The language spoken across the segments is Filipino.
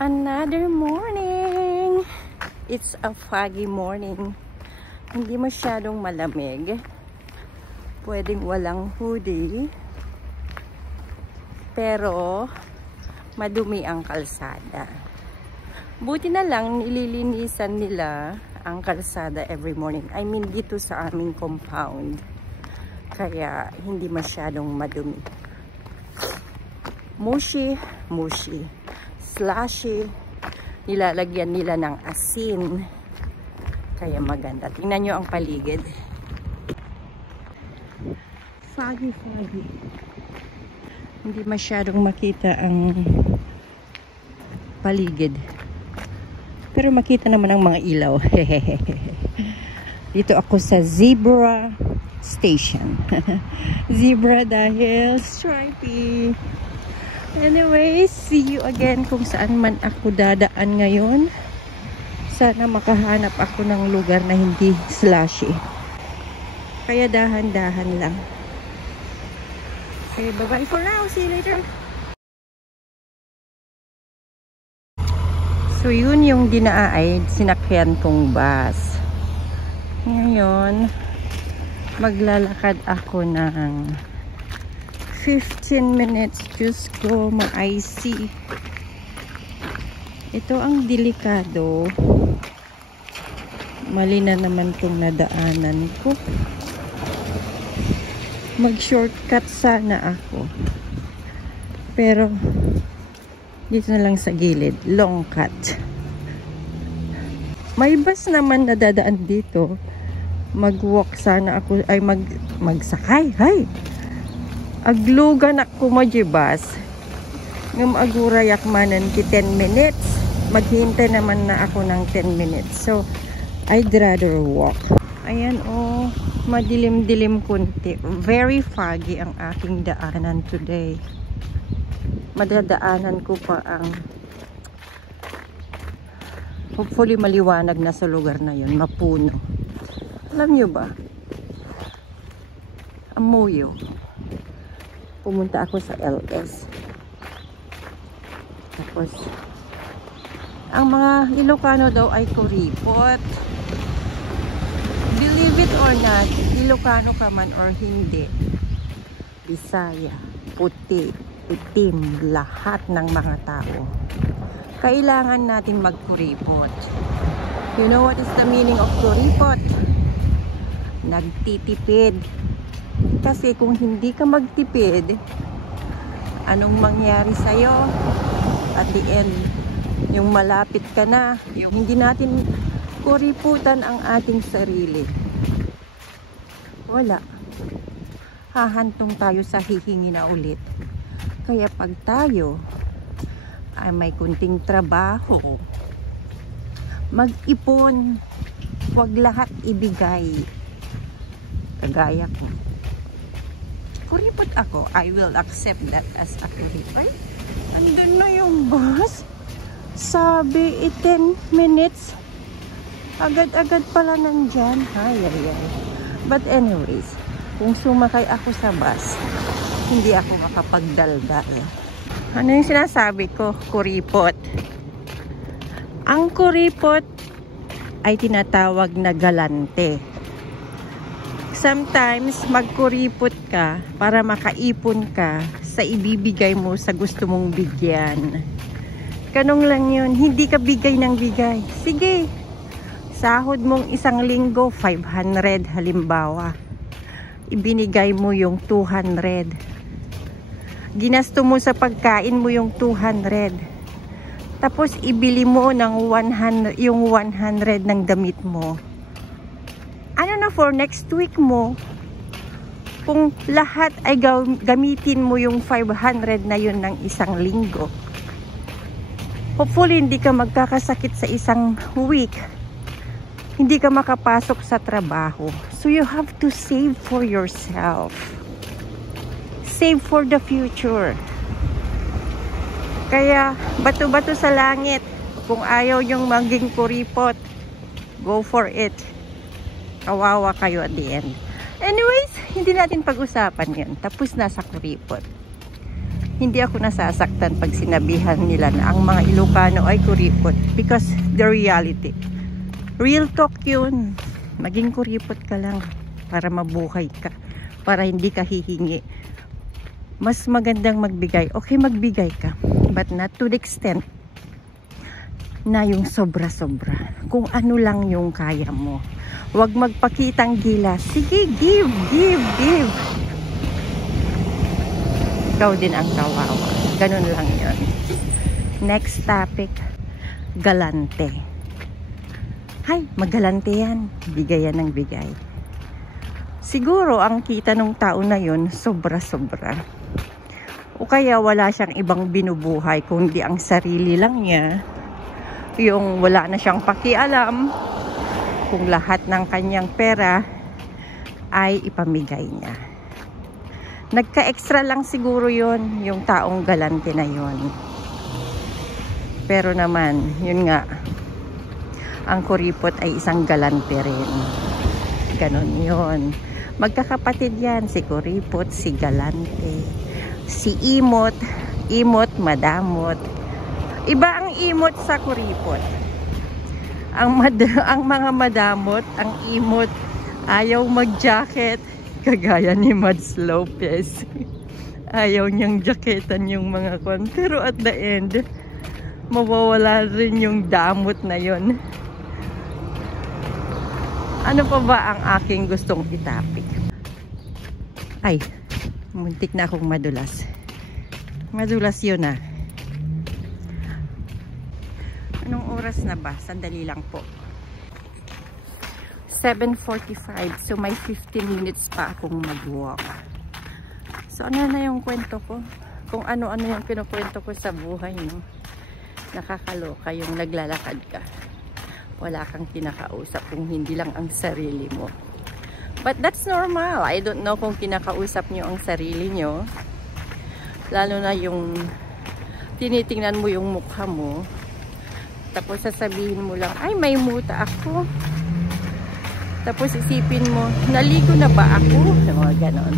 Another morning. It's a foggy morning. Hindi masyadong malamig. Pwedeng walang hoodie. Pero madumi ang kalsada. Buti na lang nililinisan nila ang kalsada every morning. I mean dito sa aming compound. Kaya hindi masyadong madumi. Mushy, slushy, nilalagyan nila ng asin, kaya maganda. Tingnan nyo ang paligid, foggy, hindi masyadong makita ang paligid, pero makita naman ang mga ilaw. Dito ako sa zebra station. Zebra dahil stripy. Anyway, see you again kung saan man ako dadaan ngayon. Sana makahanap ako ng lugar na hindi slushy. Kaya dahan-dahan lang. Okay, bye-bye for now. See you later. So, yun yung dinaay, sinakyan kong bus. Ngayon, maglalakad ako ng 15 minutes. Diyos ko, ma-icy. Ito ang delikado. Mali na naman itong nadaanan ko. Mag-shortcut sana ako. Pero, dito na lang sa gilid. Long cut. May bus naman na dadaan dito. Mag-walk sana ako. Ay, magsakay. Hay! Aglugan ako majibas. Ngam agurayak manan ki 10 minutes. Maghintay naman na ako ng 10 minutes. So, I'd rather walk. Ayan oh, madilim-dilim kunti. Very foggy ang aking daanan today. Madadaanan ko pa ang hopefully maliwanag na sa lugar na yun. Mapuno. Alam nyo ba? Amuyo. Pumunta ako sa LS. Tapos, ang mga Ilocano daw ay kuripot. Believe it or not, Ilocano ka man or hindi, Bisaya, puti, itim, lahat ng mga tao. Kailangan natin magkuripot. You know what is the meaning of kuripot? Nagtitipid. Kasi kung hindi ka magtipid, anong mangyari sa'yo? At the end, yung malapit ka na, yung hindi natin kuriputan ang ating sarili. Wala. Hahantong tayo sa hihingi na ulit. Kaya pag tayo ay may kunting trabaho, mag-ipon, huwag lahat ibigay. Kagaya ko. Kuripot ako, I will accept that as a kuripot. Ay, andun na yung bus. Sabi, 10 minutes. Agad-agad pala nandyan. Ay. But anyways, kung sumakay ako sa bus, hindi ako makapagdaldal. Ano yung sinasabi ko? Kuripot. Ang kuripot ay tinatawag na galante. Sometimes, magkuripot ka para makaipon ka sa ibibigay mo sa gusto mong bigyan. Ganun lang yun. Hindi ka bigay ng bigay. Sige, sahod mong 1 linggo, 500 halimbawa. Ibinigay mo yung 200. Ginasto mo sa pagkain mo yung 200. Tapos, ibili mo ng 100, yung 100 ng damit mo. Ano na for next week mo, kung lahat ay gamitin mo yung 500 na yun ng 1 linggo, hopefully hindi ka magkakasakit sa 1 week, hindi ka makapasok sa trabaho. So you have to save for yourself, save for the future. Kaya bato-bato sa langit, kung ayaw yung maging kuripot, go for it. Kawawa kayo at the end. Anyways, hindi natin pag-usapan yun. Tapos na sa kuripot. Hindi ako nasasaktan pag sinabihan nila na ang mga Ilocano ay kuripot, because the reality, real talk yun. Maging kuripot ka lang para mabuhay ka, para hindi ka hihingi. Mas magandang magbigay. Okay, magbigay ka, but not to the extent na yung sobra-sobra. Kung ano lang yung kaya mo. Huwag magpakitang gilas. Sige, give, give, give. Ikaw din ang kawawa. Ganun lang yun. Next topic, galante. Hay, maggalante yan. Bigay yan ng bigay. Siguro ang kita ng tao na yun, sobra-sobra. O kaya wala siyang ibang binubuhay, kundi ang sarili lang niya. Yung wala na siyang pakialam kung lahat ng kanyang pera ay ipamigay niya. Nagka-extra lang siguro yon yung taong galante na yon. Pero naman, yun nga, ang kuripot ay isang galante rin. Ganon yon. Magkakapatid yan, si kuripot, si galante, si imot, imot, madamot. Iba ang imot sa kuripot. Ang mga madamot, ang imot, ayaw mag-jacket. Kagaya ni Mads Lopez. Ayaw niyang jaketan yung mga kon. Pero at the end, mawawala rin yung damot na yon. Ano pa ba ang aking gustong itapik? Ay, muntik na akong madulas. Madulas yun ah. Anong oras na ba? Sandali lang po. 7:45. So may 15 minutes pa akong mag-walk. So ano na yung kwento ko? Kung ano-ano yung kinukwento ko sa buhay, no? Nakakaloka yung naglalakad ka. Wala kang kinakausap kung hindi lang ang sarili mo. But that's normal. I don't know kung kinakausap nyo ang sarili nyo. Lalo na yung tinitingnan mo yung mukha mo. Tapos sasabihin mo lang, ay may muta ako. Tapos isipin mo, naligo na ba ako? Mga ganon.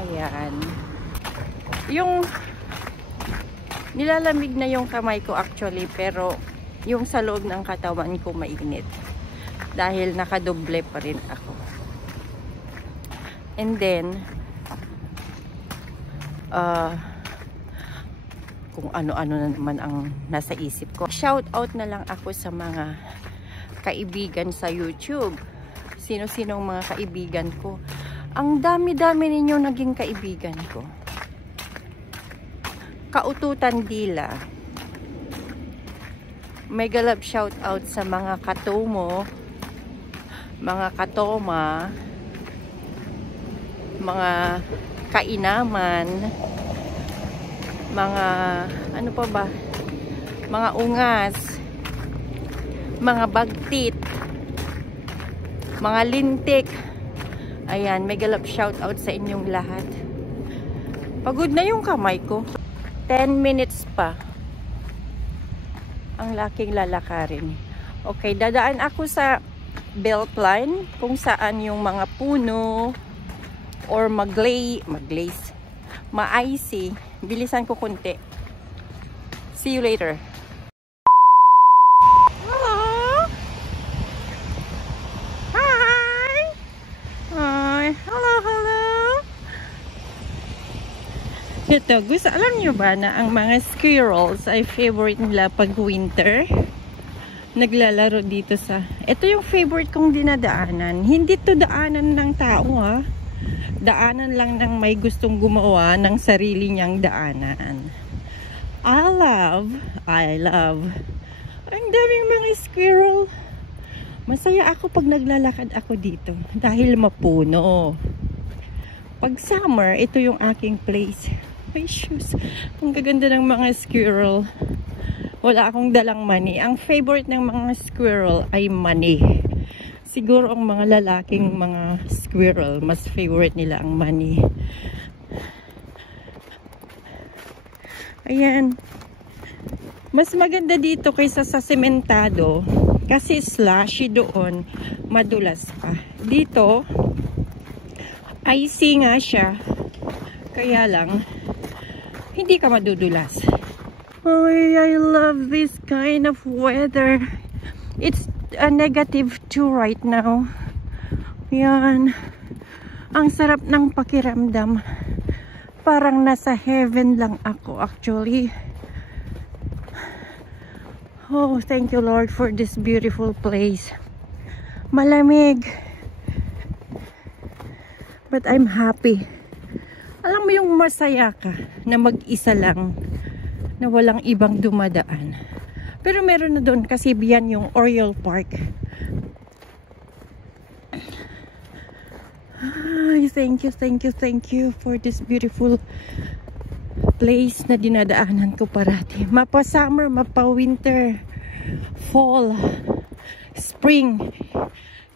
Ayan. Yung nilalamig na yung kamay ko actually, pero yung sa loob ng katawan ko mainit. Dahil nakadoble pa rin ako. And then, kung ano-ano na naman ang nasa isip ko. Shout out na lang ako sa mga kaibigan sa YouTube. Sino-sinong mga kaibigan ko. Ang dami-dami ninyo naging kaibigan ko. Kaututan Dila. Mega love shout out sa mga katomo, mga katoma, mga kainaman, mga ano pa ba, mga ungas, mga bagtit, mga lintik. Ayan, mega love shout out sa inyong lahat. Pagod na yung kamay ko. 10 minutes pa ang laking lalakarin. Okay, dadaan ako sa Beltline kung saan yung mga puno or mag-glaze, ma-icy. Bilisan ko kunti. See you later. Hello. Hi. Hi. Hello, hello. Ito, alam nyo ba na ang mga squirrels ay favorite nila pag winter? Naglalaro dito sa... Ito yung favorite kong dinadaanan. Hindi to daanan ng tao ha. Daanan lang ng may gustong gumawa ng sarili niyang daanan. I love. Ang daming mga squirrel. Masaya ako pag naglalakad ako dito. Dahil mapuno. Pag summer, ito yung aking place. My shoes. Ang gaganda ng mga squirrel. Wala akong dalang mani. Ang favorite ng mga squirrel ay mani. Siguro ang mga lalaking mga squirrel, mas favorite nila ang mani. Ayan. Mas maganda dito kaysa sa sementado. Kasi slushy doon, madulas pa. Dito, icy nga siya. Kaya lang, hindi ka madudulas. Oh, I love this kind of weather. It's a -2 right now. Yan. Ang sarap ng pakiramdam. Parang nasa heaven lang ako actually. Oh, thank you Lord for this beautiful place. Malamig. But I'm happy. Alam mo yung masaya ka na mag-isa lang, na walang ibang dumadaan. Pero meron na doon kasi biyan yung Oriole Park. Ay, thank you for this beautiful place na dinadaanan ko parati. Mapa summer, mapa winter, fall, spring.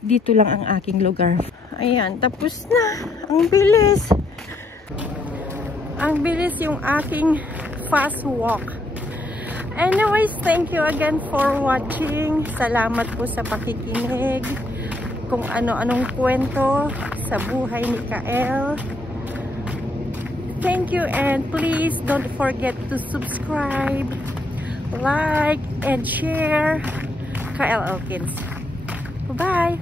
Dito lang ang aking lugar. Ayan, tapos na. Ang bilis. Ang bilis yung aking fast walk. Anyways, thank you again for watching. Salamat po sa pakikinig. Kung ano-anong kwento sa buhay ni Kael. Thank you and please don't forget to subscribe, like, and share Kael Elkins. Bye-bye!